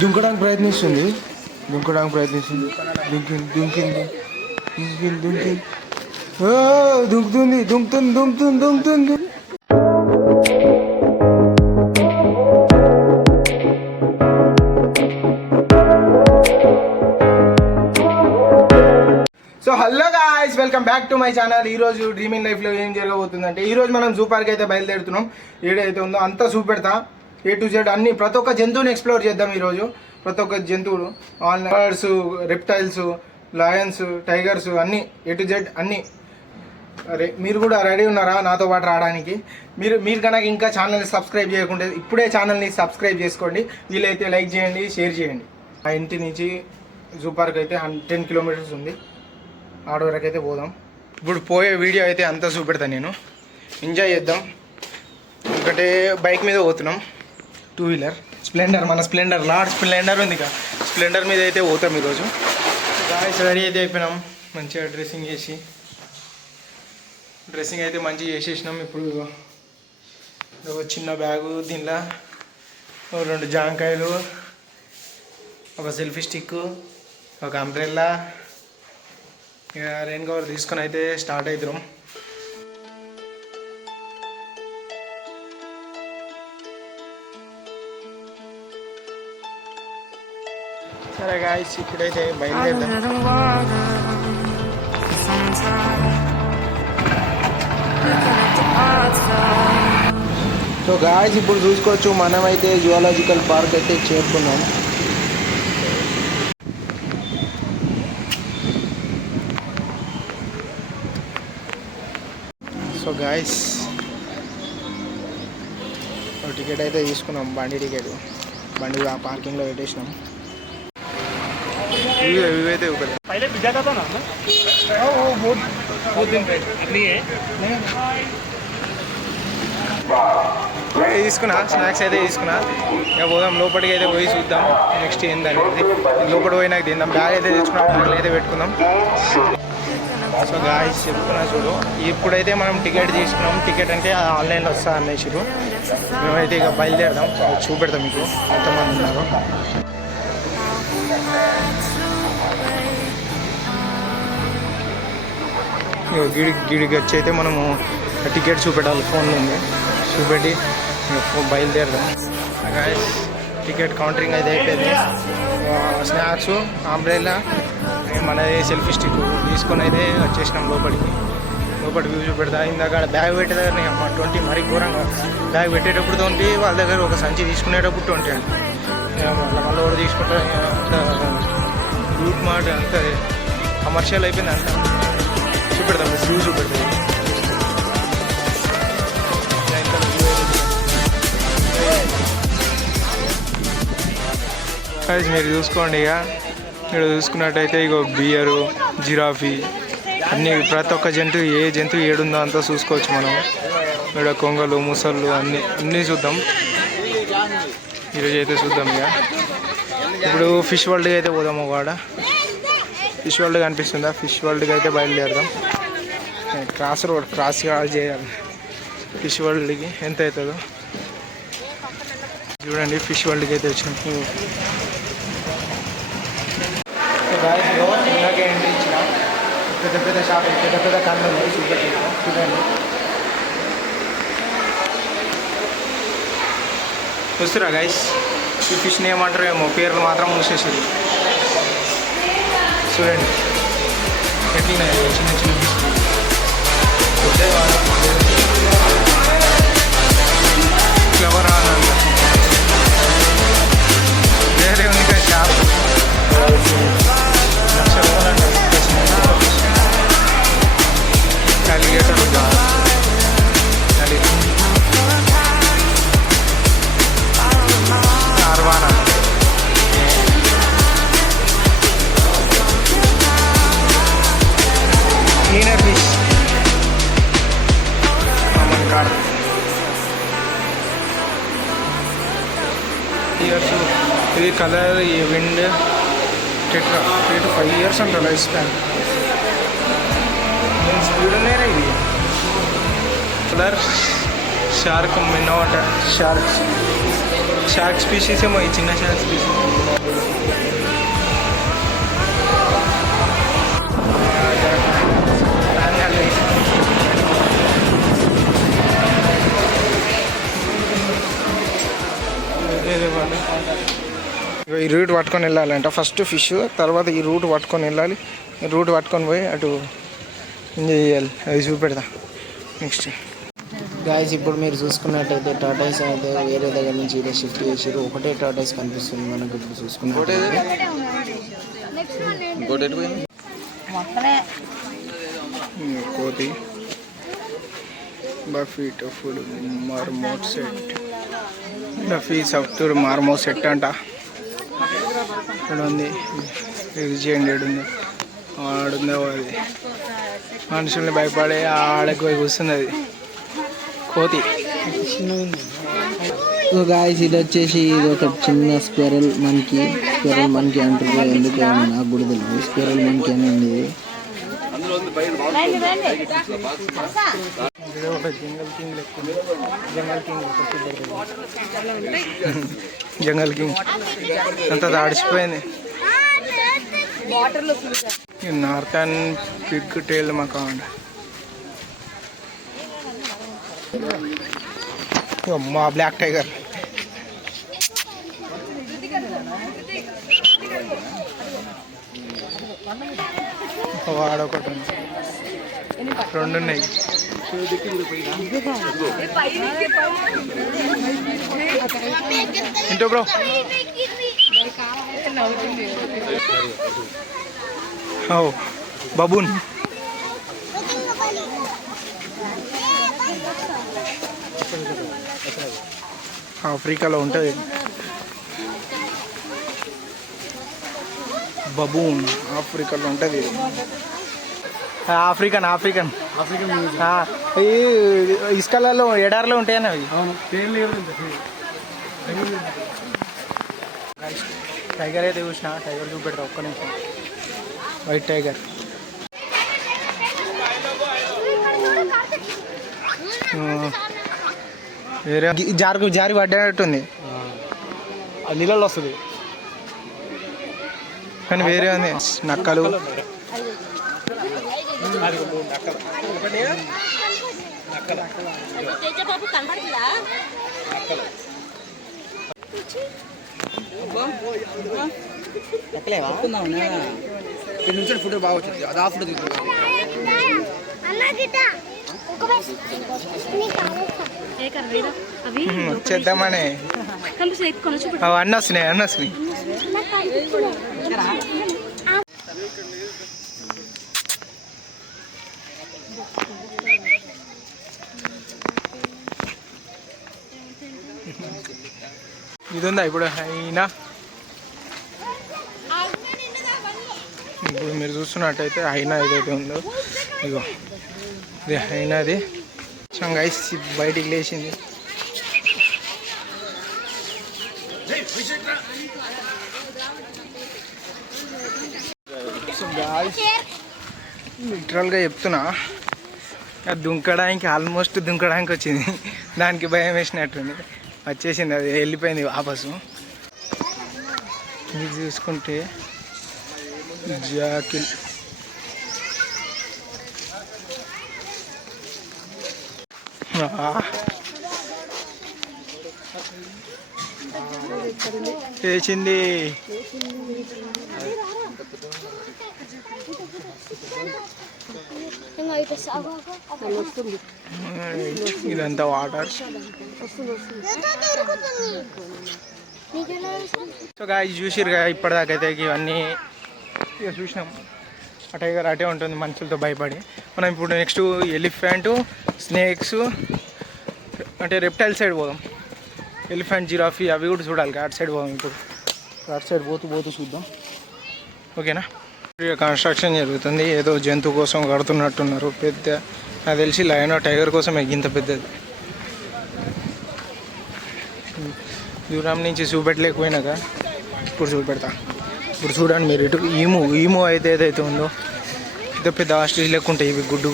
దుంకడానికి ప్రయత్నిస్తుంది దుంకింది దుంకుతుంది. So hello guys, welcome back to my channel. ఈరోజు డ్రీమింగ్ లైఫ్లో ఏం జరగబోతుందంటే, ఈరోజు మనం జూ పార్క్ అయితే బయలుదేరుతున్నాం. ఏడైతే ఉందో అంతా చూపెడతా, A to Z అన్ని, ప్రతి ఒక్క జంతువుని ఎక్స్ప్లోర్ చేద్దాం ఈరోజు. ప్రతి ఒక్క జంతువులు, బర్డ్స్, రెప్టైల్స్, లయన్స్, టైగర్స్ అన్నీ A to Z అన్నీ. మీరు కూడా రెడీ ఉన్నారా నాతో పాటు రావడానికి? మీరు కనుక ఇంకా ఛానల్ని సబ్స్క్రైబ్ చేయకుంటే ఇప్పుడే ఛానల్ని సబ్స్క్రైబ్ చేసుకోండి. వీలైతే లైక్ చేయండి, షేర్ చేయండి. ఆ ఇంటి నుంచి జూ పార్క్ అయితే 10 కిలోమీటర్స్ ఉంది. ఆడ వరకు అయితే పోదాం. ఇప్పుడు పోయే వీడియో అయితే అంతా చూపెడతాను నేను. ఎంజాయ్ చేద్దాం. ఎందుకంటే బైక్ మీద పోతున్నాం, 2 వీలర్ స్ప్లెండర్, మన స్ప్లెండర్, లార్డ్ స్ప్లెండర్ ఉంది కదా, స్ప్లెండర్ మీద అయితే పోతాం ఈరోజు. గాయ్స్ రెడీ అయితే అయిపోయినాం, మంచిగా డ్రెస్సింగ్ అయితే మంచిగా చేసేసినాం. ఇప్పుడు ఒక చిన్న బ్యాగు, దీనిలో 2 జాంకాయలు, ఒక సెల్ఫీ స్టిక్, ఒక అంబ్రెల్లా, ఇక రెయిన్ కవర్ తీసుకొని అయితే స్టార్ట్ అవుతున్నాం. సరే గాయ్స్, ఇప్పుడైతే బయలుదేరుదాం. సో గాయ్స్, ఇప్పుడు చూసుకోవచ్చు, మనమైతే జువాలజికల్ పార్క్ అయితే చేరుకున్నాం. సో గాయ్స్, టికెట్ అయితే తీసుకున్నాం, బండి టికెట్. బండి ఆ పార్కింగ్లో పెట్టేసినాం. అయితే తీసుకున్నా, స్నాక్స్ అయితే తీసుకున్నా. ఇక పోదాం లోపలికి అయితే పోయి చూద్దాం నెక్స్ట్ ఏందనేది. లోపల పోయి నాకు తిందాం. బ్యాగ్ అయితే తెచ్చుకున్నాం, బ్యాగ్లో అయితే పెట్టుకుందాం. సో గాయ్స్ చెప్తున్నా చూడు, ఇప్పుడైతే మనం టికెట్ తీసుకున్నాం. టికెట్ అంటే ఆన్లైన్లో వస్తా అనేసిరు. మేమైతే ఇక బయలుదేరదాం, చూపెడతాం మీకు ఎంతమంది ఉన్నారు. గిడికి వచ్చి అయితే మనము టికెట్ చూపెట్టాలి, ఫోన్ ఉంది, చూపెట్టి బయలుదేరదాం. గాయ్స్ టికెట్ కౌంటరింగ్ అయితే అయిపోయింది. స్నాక్స్, అంబ్రెల్లా, మన సెల్ఫీ స్టిక్ తీసుకొని అయితే వచ్చేసినాం లోపలికి వ్యూ చూపెడతా. ఇందాక బ్యాగ్ పెట్టే దగ్గర 20 మరీ ఘోరంగా. బ్యాగ్ పెట్టేటప్పుడు 20, వాళ్ళ దగ్గర ఒక సంచి తీసుకునేటప్పుడు 20 అండి. మళ్ళీ కూడా తీసుకుంటే అంత రూట్ మాట అంత కమర్షియల్ అయిపోయింది. అంత చూపెడతాం, వ్యూ చూపెడతాం. మీరు చూసుకోండి. ఇక ఇక్కడ చూసుకున్నట్టయితే ఇగో బియరు, జిరాఫీ అన్నీ, ప్రతి ఒక్క జంతువు, ఏ జంతువు ఏడుందో అంతా చూసుకోవచ్చు మనం. ఇక్కడ కొంగలు, ముసళ్ళు అన్నీ చూద్దాం ఈరోజు అయితే చూద్దాం. ఇక ఇప్పుడు ఫిష్ వరల్డ్కి అయితే పోదాము. వాడ ఫిష్ వరల్డ్ కనిపిస్తుందా? ఫిష్ వరల్డ్కి అయితే బయలుదేరదాం. క్రాస్ చేయాలి ఫిష్ వరల్డ్కి. ఎంత అవుతుందో చూడండి. ఫిష్ వరల్డ్కి అయితే వచ్చినాం. ఇలాగే ఏంటి ఇచ్చిన పెద్ద షాప్, పెద్ద కళ్ళు ఉన్నాయి, చూడండి. చూస్తురా గైస్, ఈ ఫిష్ని ఏమంటారు ఏమో, పేర్లు మాత్రం మూసేసారు. చూడండి ఎట్లా చిన్న ఫిష్. ఫ్లవర్ ఆనంద వేరే ఉంది కదా షాప్. అర్వానా క్లీనర్ ఫిష్, ఇయర్స్ ఇది కలర్ ఈ విండ్ టెట్రా 3 to 5 years అంట లైఫ్ స్పాన్. స్పీడ్ ఉన్నాయా ఇది. కలర్ షార్క్ మినోట షార్క్ స్పీషీస్ ఏమో, ఈ చిన్న షార్క్ స్పీషీస్. ఈ రూట్ పట్టుకొని వెళ్ళాలంట. ఫస్ట్ ఫిష్, తర్వాత ఈ రూట్ పట్టుకొని వెళ్ళాలి. ఈ రూట్ పట్టుకొని పోయి అటు ఎంజాయ్ చేయాలి. అది చూపెడతా నెక్స్ట్. గాయస్ ఇప్పుడు మీరు చూసుకున్నట్టయితే టాటాయిస్ అయితే వేరే దగ్గర నుంచి ఇలా షిఫ్ట్ చేసారు. ఒకటే టాటాయిస్ కనిపిస్తుంది మనకు ఇప్పుడు చూసుకున్నట్టయితే. కోతి బఫీ టఫుడ్ మార్మోట్ సెట్. బఫీ సఫ్టూర్ మార్మోట్ సెట్ అంట. ఇక్కడ ఉంది చేయండి. ఏడుంది ఆడుందో అది మనుషుల్ని భయపడే ఆడకి పోయి కూర్చుంది అది కోతి. సో గాయస్ ఇది వచ్చేసి ఇది ఒక చిన్న స్క్విరల్ మంకీ అంటారు. ఎందుకు నాకు కూడా తెలియదు. స్క్విరల్ మంకీ అని ఉంది. ఒక జంగల్ కింగ్ లెక్క. జంగల్ కింగ్ అంత దాడిచిపోయింది. నార్థన్ పిగ్ టేల్ మకాండ్. అమ్మా బ్లాక్ టైగర్. వాడొకటి ఉంది, 2 ఉన్నాయి. ఇంటో బ్రో బబూన్. ఆఫ్రికాలో ఉంటుంది బబూన్. ఆఫ్రికాలో ఉంటుంది. ఆఫ్రికన్ ఈ ఇసుకలలో ఎడార్లో ఉంటాయని అవి. టైగర్ అయితే చూసిన. టైగర్ చూపెడతా ఒక్క నిమిషం. White tiger. వేరే జారి పడ్డట్టుంది. నీళ్ళలో వస్తుంది కానీ వేరే ఉంది. నక్కలు ఫుడ్ బాగా వచ్చింది. అది ఆ ఫుడ్ చేద్దామని అన్నీ వస్తున్నాయి. ఇది ఉందా ఇప్పుడు అయినా. ఇప్పుడు మీరు చూస్తున్నట్టయితే అయినా ఏదైతే ఉందో ఇగో ఇది అయినాది. గైస్ బయటికి లేచింది. లిటరల్గా చెప్తున్నా, ఆల్మోస్ట్ దుంకడానికి వచ్చింది. దానికి భయం వేసినట్టుంది. వచ్చేసింది, అది వెళ్ళిపోయింది వాపసు. ఇది చూసుకుంటే జాకిల్. చేసింది. ఇదంతా వాటర్. సో గాయ్స్ చూసిరుగా ఇప్పటిదాకా అయితే ఇవన్నీ ఇక చూసినాం. ఆ టైగర్ అటే ఉంటుంది మనుషులతో భయపడి. మనం ఇప్పుడు నెక్స్ట్ ఎలిఫెంట్, స్నేక్స్ అంటే రెప్టైల్ సైడ్ పోదాం. ఎలిఫెంట్, జిరాఫీ అవి కూడా చూడాలి. అటు సైడ్ పోదాం. ఇప్పుడు అటు సైడ్ పోతూ చూద్దాం. ఓకేనా. కన్స్ట్రక్షన్ జరుగుతుంది. ఏదో జంతువు కోసం కడుతున్నట్టున్నారు. పెద్ద నాకు తెలిసి లయన్ టైగర్ కోసం ఇంత పెద్దది. దూరం నుంచి చూపెట్టలేకపోయినాక ఇప్పుడు చూపెడతా. ఇప్పుడు చూడండి మీరు ఇటు ఈము అయితే ఏదైతే ఉందో పెద్ద పెద్ద ఆస్ట్రిచ్ లెక్క ఉంటాయి ఇవి. గుడ్లు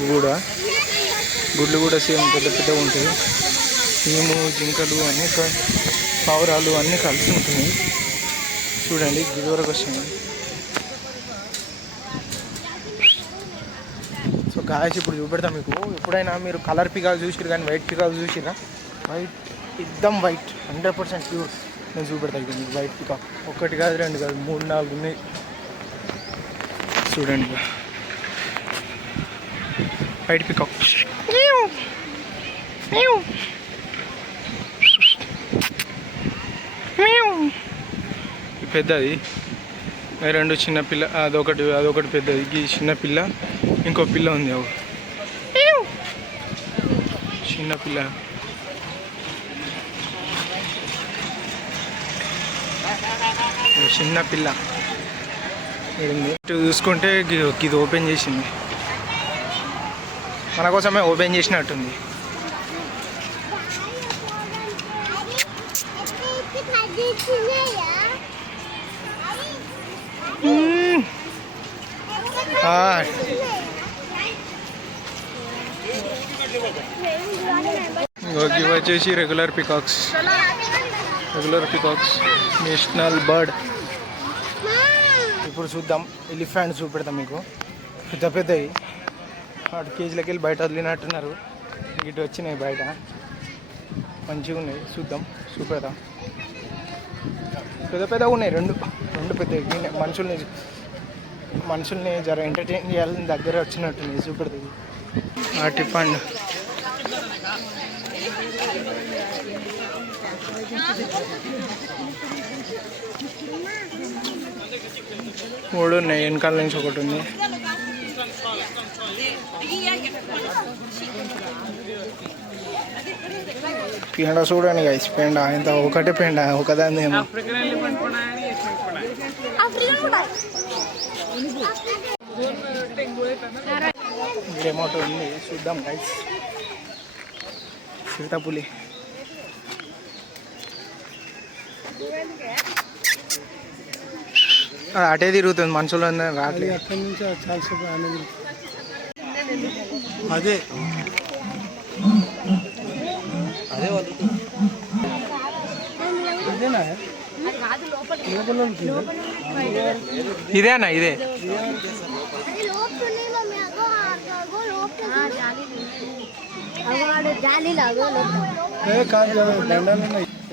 కూడా సేమ్ పెద్ద పెద్దగా ఉంటాయి. ఈము జింకలు అన్నీ పావురాలు అన్నీ కలిసి ఉంటున్నాయి. చూడండి ఇది వరకు వచ్చినాయి. సో గాయస్ ఇప్పుడు చూపెడతాం మీకు. ఎప్పుడైనా మీరు కలర్ పికాలు చూసిరు కానీ వైట్ పికాలు చూసిరా? వైట్ ఎక్దమ్ వైట్ 100% ప్యూర్. నేను చూపెడతా ఇక మీకు వైట్ పికాక్. 1 కాదు 2 కాదు 3 4 ఉన్నాయి. చూడండి వైట్ పికాక్ పెద్దది, 2 చిన్న పిల్ల, అదొకటి పెద్దది. ఈ చిన్న పిల్ల, ఇంకో పిల్ల ఉంది. చిన్న పిల్ల ఇటు చూసుకుంటే ఇది ఓపెన్ చేసింది, మన కోసమే ఓపెన్ చేసినట్టుంది. ఇవి వచ్చేసి రెగ్యులర్ పికాక్స్ నేషనల్ బర్డ్. ఇప్పుడు చూద్దాం ఎలిఫెంట్ చూపెడతాం మీకు. పెద్దవి 6 కేజీలకి వెళ్ళి బయట వదిలినట్టున్నారు. ఇటు వచ్చినాయి బయట, మంచిగా ఉన్నాయి. చూపెడతాం. పెద్దగా ఉన్నాయి. రెండు పెద్దవి. మనుషుల్ని జర ఎంటర్టైన్ చేయాలని దగ్గర వచ్చినట్టుంది. చూపెడుతుంది అరటి పండు. మూడు ఉన్నాయి, వెనకాల నుంచి ఒకటి ఉంది. పెండ చూడండి గైస్, పెండ ఇంత ఒకటే పెండ ఒకదాన్ని ఏమో. రిమోట్ ఉంది, చూద్దాం గైస్. చిరుతపులి అటే తిరుగుతుంది, మనుషులు రావట్లేదు. అక్కడి నుంచి చాలాసేపు అదే ఇదేనా? ఇదే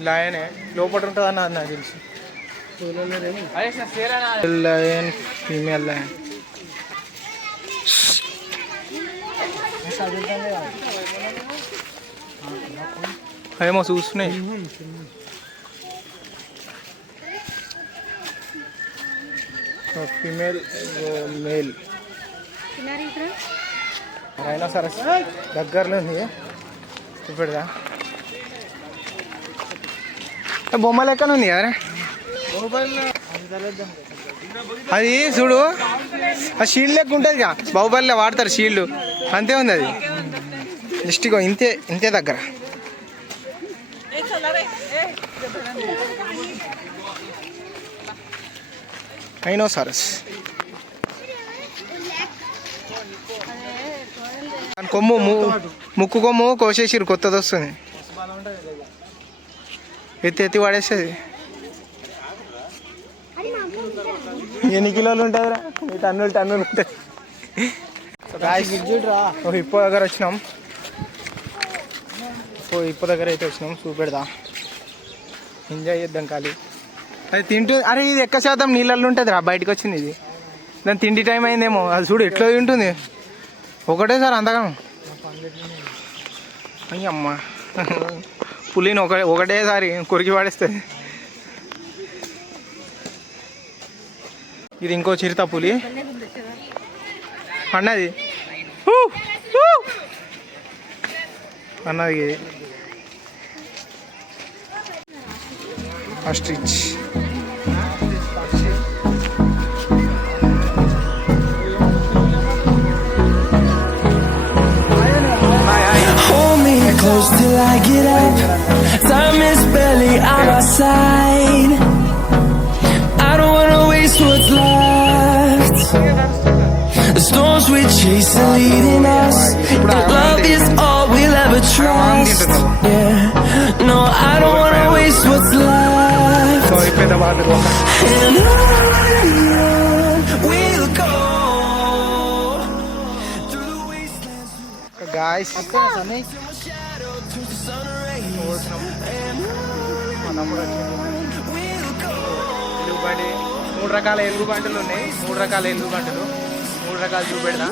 లయనే లోపల ఉంటుందన్న నాకు తెలుసు. Lion female lion. ఏమో చూస్తున్నాయి. ఫీమేల్ మేల్ రైనోసరస్ దగ్గరలో ఉంది. చూపెడదా? బొమ్మ లెక్కన ఉంది కదా అది. చూడు ఆ షీల్డ్ లెక్క ఉంటుంది కదా, బాహుబలిలో వాడతారు షీల్డ్, అంతే ఉంది అది. జస్ట్ ఇంతే దగ్గర. రైనోసరస్ కొమ్ము, ముక్కు కొమ్ము కోసేసిరు, కొత్తది వస్తుంది. ఎత్తి పడేస్తుంది. ఎన్ని కిలోలు ఉంటుందిరా? టన్నులు ఉంటుంది. ఇప్పో దగ్గర వచ్చినాం. ఇప్పో దగ్గర అయితే వచ్చినాం. చూపెడదా, ఎంజాయ్ చేద్దాం ఖాళీ. అది తింటూ, అరే ఇది ఎక్కువ శాతం నీళ్ళల్లో ఉంటుంది రా, బయటకు వచ్చింది ఇది. దాని తిండి టైం అయిందేమో. అది చూడు ఎట్లా తింటుంది ఒకటేసారి అంతగా. అయ్యమ్మ, పులిని ఒకటేసారి కొరికి పడేస్తుంది. ఇది ఇంకో చిరుత పులి అన్నది అన్నది. ఇది ostrich. Close till I get up. Time is barely on our side. peace are leading us. And love is all we'll ever trust. Yeah, no, I don't wanna waste what's left. And on we'll go through the wastelands. guys Till my shadow turns to sun rays. And on we'll go. ఎలుగుబంటి 3 రకాల ఎలుగుబంటులు ఉన్నాయి. 3 రకాల ఎలుగుబంటులు 3 రకాలు చూపెడతా.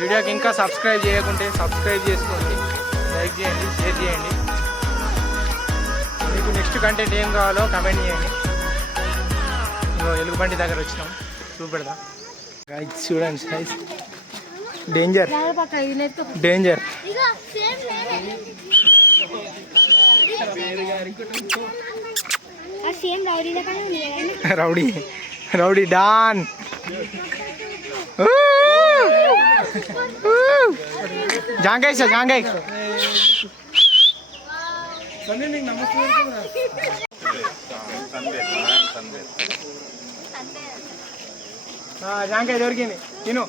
వీడియోకి ఇంకా subscribe చేయకుంటే subscribe చేసుకోండి, లైక్ చేయండి, షేర్ చేయండి. మీకు నెక్స్ట్ కంటెంట్ ఏం కావాలో కమెంట్ చేయండి. ఇంకో ఎలుగుబంటి దగ్గర వచ్చినాం, చూపెడతా. గైస్ చూడండి, guys danger danger. Rowdy rowdy don. జాంకాయ సార్ జాంకాయ. జాంకాయ దొరికింది తిను.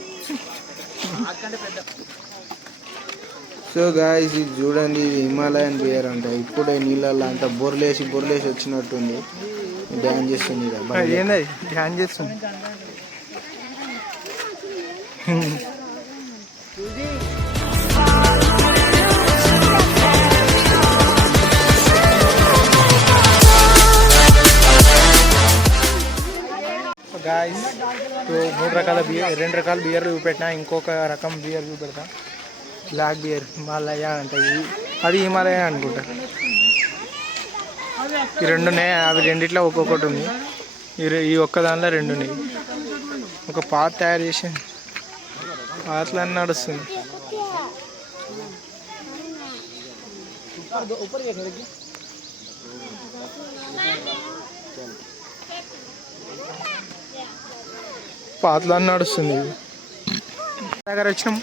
సో గాయస్ ఇది చూడండి, ఇది హిమాలయన్ బియర్ అంట. ఇప్పుడే నీళ్ళల్లో అంత బొర్లేసి వచ్చినట్టుంది. డ్యాన్ చేస్తుంది, ఏంది డ్యాన్ చేస్తుంది. గాయస్ 3 రకాల బియర్, 2 రకాల బియర్లు చూపెట్టినా. ఇంకొక రకం బియర్ చూపెడతా, బ్లాక్ బియర్ హిమాలయ అంట. అది హిమాలయ అనుకుంటా. ఈ 2 ఉన్నాయి, అవి రెండిట్లో ఒక్కొక్కటి ఉంది. ఈ ఒక్క దానిలో 2 ఉన్నాయి. ఒక పాత తయారు చేసి పాతలో నడుస్తుంది. పాతలో నడుస్తుంది. దగ్గర వచ్చినాం.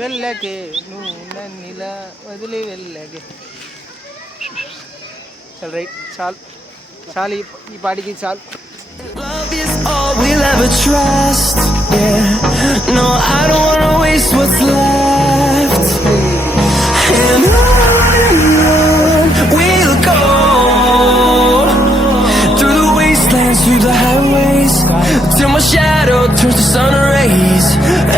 వెళ్ళకే నువ్వు నన్నిలా వదిలి వెళ్ళకే. చల్ రైట్, చాలు ఈ పాటికి చాలు. Love is all we'll ever trust. Yeah, no, I don't wanna waste what's left. And on we'll go through the wastelands, through the highways, till my shadow turns to sun rays.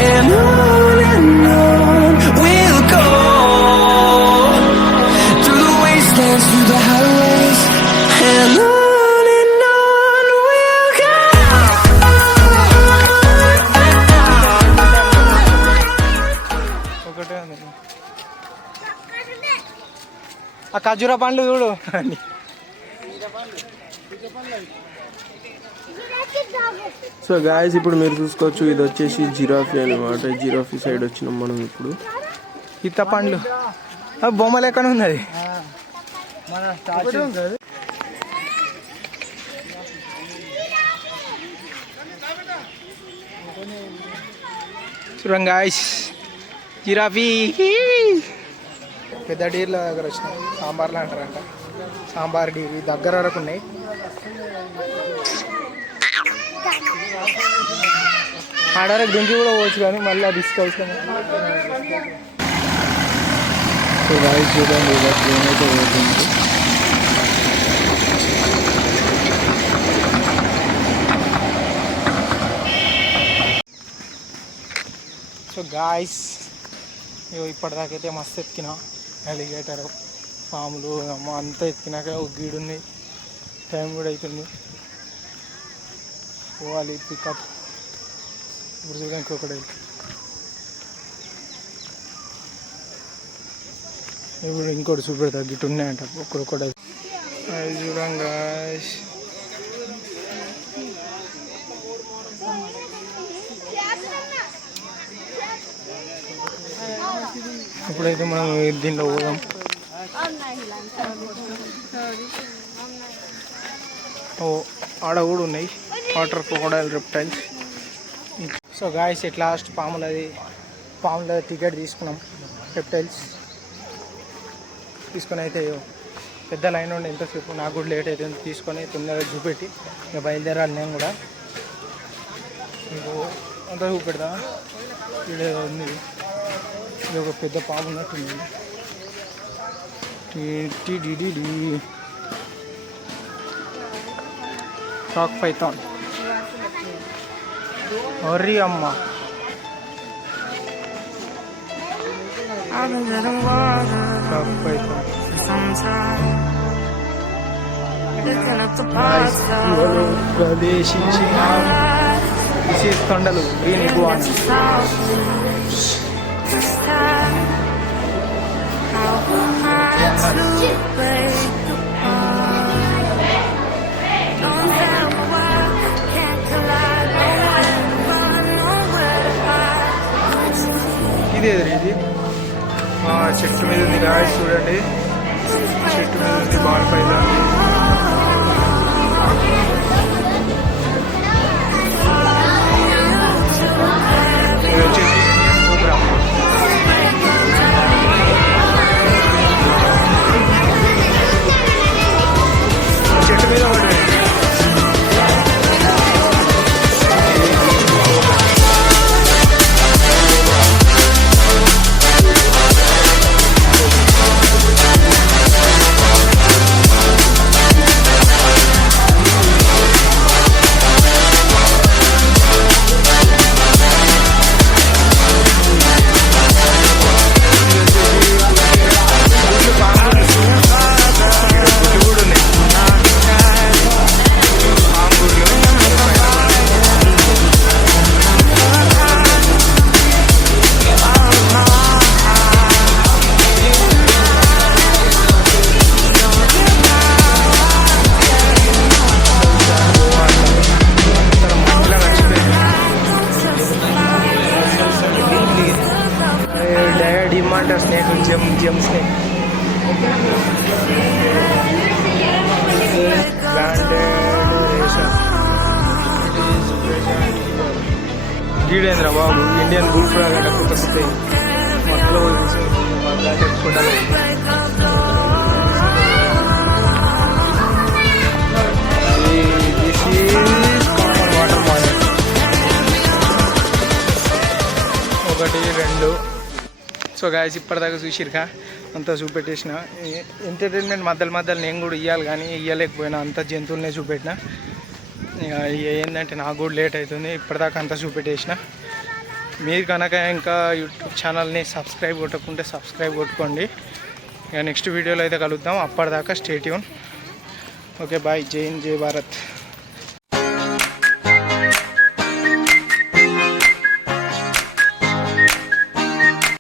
And on we'll go through the wastelands, through the highways, and on. ఆ ఖర్జూర పండ్లు చూడు. So guys ఇప్పుడు మీరు చూసుకోవచ్చు, ఇది వచ్చేసి giraffe అనమాట. జిరాఫీ సైడ్ వచ్చినాం మనం ఇప్పుడు. ఈత పండ్లు బొమ్మ లెక్కన ఉంది అది. చూడండి గాయ్స్, జిరాఫీ. పెద్ద డీర్ల దగ్గర వచ్చినాయి. సాంబార్లు అంటారంట. సాంబార్ డీర్ దగ్గర వరకు ఉన్నాయి. ఆడవరకు దించి కూడా పోవచ్చు, కానీ మళ్ళీ రిస్క్ అవుతుంది. సో గాయ్స్ చూడండి, ఇలా ట్రైన్ అయితే పోతుంది. సో గాయ్స్ ఇప్పటిదాకైతే మస్తు ఎక్కినా. అలిగేటర్, పాములు, అమ్మ అంతా ఎక్కినాక ఒక గీడు ఉంది. టైం కూడా అవుతుంది, పోవాలి పికప్. ఇప్పుడు చూడండి క్రొకడైల్. ఇప్పుడు ఇంకోటి చూపెడతా, గిట్టు ఉన్నాయంట క్రొకడైల్. అది చూడండి గాయ్స్. ఇప్పుడైతే మనం దీంట్లో పోదాం. ఓ ఆడ కూడా ఉన్నాయి water crocodile reptiles. So guys at last పాములు అది పాముల టికెట్ తీసుకున్నాం. రెప్టైల్స్ తీసుకొని అయితే పెద్ద లైన్ ఉండి ఎంతసేపు నాకు కూడా లేట్ అయితే తీసుకొని తొందరగా చూపెట్టి ఇక బయలుదేరాలి. నేను కూడా మీకు అంతా చూపెడతా. ఇక్కడ ఉంది, ఇది ఒక పెద్ద పాము ఉన్నట్టుంది. రాక్ పైథాన్ ఒర్రి అమ్మ. రాక్ పైథాన్ ప్రవేశించిన కొండలు గ్రీన్ ఇగువాన్. ఇదే ఇది చెట్టు మీద ఉంది గాయస్, చూడండి చెట్టు మీద ఉంది బాల్ పైథాన్. ఇది వచ్చేసి ఇండియన్ కోబ్రా. చెట్టు మీద పడ్డాయి. డిమాండ్ స్నేక్ జెమ్ స్నేక్ గీడేంద్ర బాబు ఇండియన్ బుల్ ఫ్రాగ్ అంటే కొత్త కొత్త మొక్కలు వాటర్ మాయిల్. ఒకటి రెండు. సో గాయస్ ఇప్పటిదాకా చూసిరుగా అంతా చూపెట్టేసిన. ఎంటర్టైన్మెంట్ మధ్యలో నేను కూడా ఇవ్వాలి, కానీ ఇవ్వలేకపోయినా అంత జంతువులనే చూపెట్టిన. ఇక ఏంటంటే నాకు కూడా లేట్ అవుతుంది. ఇప్పటిదాకా అంతా చూపెట్టేసిన. మీరు కనుక ఇంకా యూట్యూబ్ ఛానల్ని సబ్స్క్రైబ్ కొట్టకుంటే సబ్స్క్రైబ్ కొట్టుకోండి. ఇక నెక్స్ట్ వీడియోలో అయితే కలుద్దాం. అప్పటిదాకా స్టే ట్యూన్. Okay bye. జై హింద్, జై భారత్.